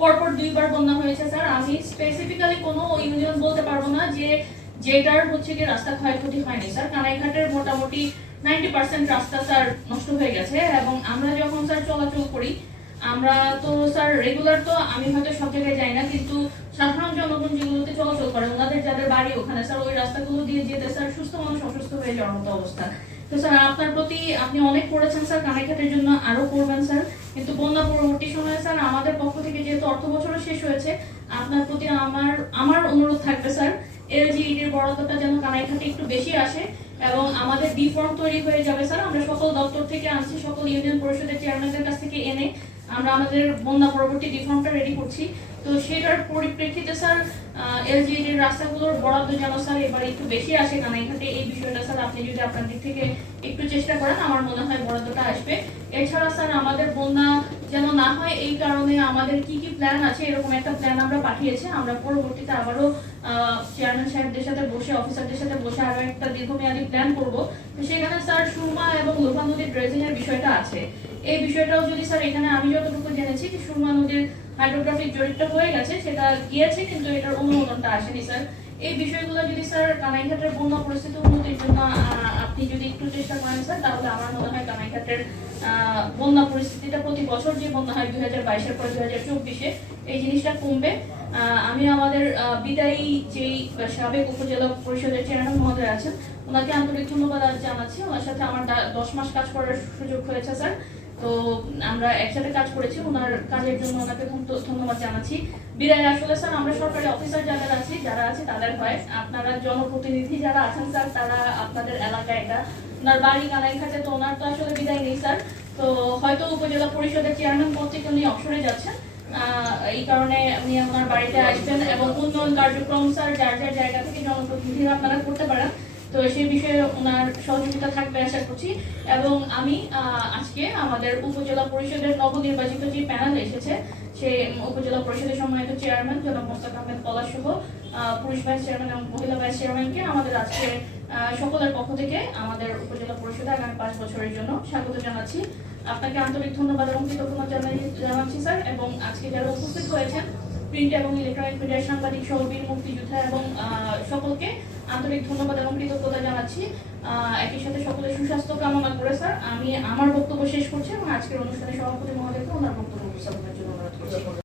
পরপর 2বার বন্যা হয়েছে স্যার। আমি স্পেসিফিক্যালি কোনো ইউনিয়ন বলতে পারবো না যে যেটার হচ্ছে কি রাস্তা ক্ষয়ক্ষতি হয়নি স্যার। কানাইঘাটের মোটামুটি 90% রাস্তা স্যার নষ্ট হয়ে গেছে। এবং আমরা যখন স্যার চলাচল করি, আমরা তো স্যার রেগুলার তো আমি হয়তো সব জায়গায় যাই না, কিন্তু সাধারণ জনগণ যেগুলোতে চলাচল করে ওনাদের যাদের বাড়ি ওখানে স্যার, ওই রাস্তাগুলো দিয়ে যেতে স্যার সুস্থ মানুষ অসুস্থ হয়ে যাওয়ার মতো অবস্থা। তো স্যার আপনার প্রতি আপনি অনেক করেছেন স্যার, কানাইঘাটের জন্য আরো করবেন স্যার। কিন্তু বন্যা পরবর্তী সময়ে স্যার আমাদের পক্ষ থেকে যেহেতু অর্থ বছরও শেষ হয়েছে, আপনার প্রতি আমার অনুরোধ থাকবে স্যার, এলজিইডির বরাদ্দটা যেন কানাইঘাটে একটু বেশি আসে এবং আমাদের ডি ফর্ম তৈরি হয়ে যাবে স্যার। আমরা সকল দপ্তর থেকে আনছি, সকল ইউনিয়ন পরিষদের চেয়ারম্যানদের কাছ থেকে এনে আমরা আমাদের বন্যা পরবর্তী ডি ফর্মটা রেডি করছি। তো সেটার পরিপ্রেক্ষিতে স্যার এলজিইডির রাস্তাগুলোর বরাদ্দ যেন স্যার এবার একটু বেশি আসে কানাইঘাটে, এই বিষয়টা স্যার আপনি যদি আপনার দিক থেকে একটু চেষ্টা করেন, আমার মনে হয় বরাদ্দটা আসবে। এছাড়া স্যার আমাদের বন্যা যেন না হয় এই কারণে আমাদের কি কি প্ল্যান আছে, এরকম একটা প্ল্যান আমরা পাঠিয়েছি। আমরা পরবর্তীতে আবারও চেয়ারম্যান সাহেবদের সাথে বসে, অফিসারদের সাথে বসে আরো একটা দীর্ঘমেয়াদী প্ল্যান করব। তো সেখানে স্যার সুরমা এবং লোভা নদীর ড্রেজিং এর বিষয়টা আছে। এই বিষয়টাও যদি স্যার, এখানে আমি যতটুকু জেনেছি যে সুরমা নদীর হাইড্রোগ্রাফিক জরিপটা হয়ে গেছে, সেটা গিয়েছে কিন্তু এটার অনুমোদনটা আসেনি স্যার। এই বিষয়গুলো যদি স্যার কানাইঘাটের বন্যা পরিস্থিতি উন্নতির জন্য আপনি যদি একটু চেষ্টা করেন স্যার, তাহলে আমার মনে হয় কানাইঘাটের বন্যা পরিস্থিতিটা প্রতি বছর যে বন্যা হয় 2022-এর পর 2024-এ, এই জিনিসটা কমবে। আমি আমাদের বিদায়ী যেই সাবেক উপজেলা পরিষদের চেয়ারম্যান মহোদয় আছেন, ওনাকে আন্তরিক ধন্যবাদ জানাচ্ছি। ওনার সাথে আমার 10 মাস কাজ করার সুযোগ হয়েছে স্যার। তো আমরা একসাথে কাজ করেছি, ওনার কাজের জন্য ওনাকে ধন্যবাদ জানাচ্ছি। বিদায় আসলে স্যার আমরা সরকারি অফিসার যারা আছে তাদের হয়, আপনারা জনপ্রতিনিধি যারা আছেন স্যার, তারা আপনাদের এলাকায়, এটা ওনার বাড়ি কানাইঘাটে, তো ওনার তো আসলে বিদায় নেই স্যার। তো হয়তো উপজেলা পরিষদের চেয়ারম্যান পদ থেকে উনি অবসরে যাচ্ছেন, এই কারণে উনি ওনার বাড়িতে আসবেন এবং উন্নয়ন কার্যক্রম স্যার যার যার জায়গা থেকে জনপ্রতিনিধিরা আপনারা করতে পারেন। তো সেই বিষয়ে ওনার সহযোগিতা থাকবে আশা করছি। এবং আমি আজকে আমাদের উপজেলা পরিষদের নবনির্বাচিত যে প্যানেল এসেছে, সেই উপজেলা পরিষদের সম্মানিত চেয়ারম্যান জনাব মোস্তাক আহমেদ পলাশ সহ পুরুষ ভাইস চেয়ারম্যান এবং মহিলা ভাইস চেয়ারম্যানকে আমাদের আজকে সকলের পক্ষ থেকে আমাদের উপজেলা পরিষদে আগামী 5 বছরের জন্য স্বাগত জানাচ্ছি। আপনাকে আন্তরিক ধন্যবাদ এবং কৃতজ্ঞতা জানাচ্ছি স্যার। এবং আজকে যারা উপস্থিত হয়েছেন, প্রিন্ট এবং ইলেকট্রনিক মিডিয়ার সাংবাদিক সহ বীর মুক্তিযোদ্ধা এবং সকলকে আন্তরিক ধন্যবাদ এবং কৃতজ্ঞতা জানাচ্ছি। একই সাথে সকলের সুস্বাস্থ্য কামনা করে স্যার আমি আমার বক্তব্য শেষ করছি এবং আজকের অনুষ্ঠানে সভাপতি মহোদয়কে ওনার বক্তব্য উপস্থাপনের জন্য অনুরোধ করছি।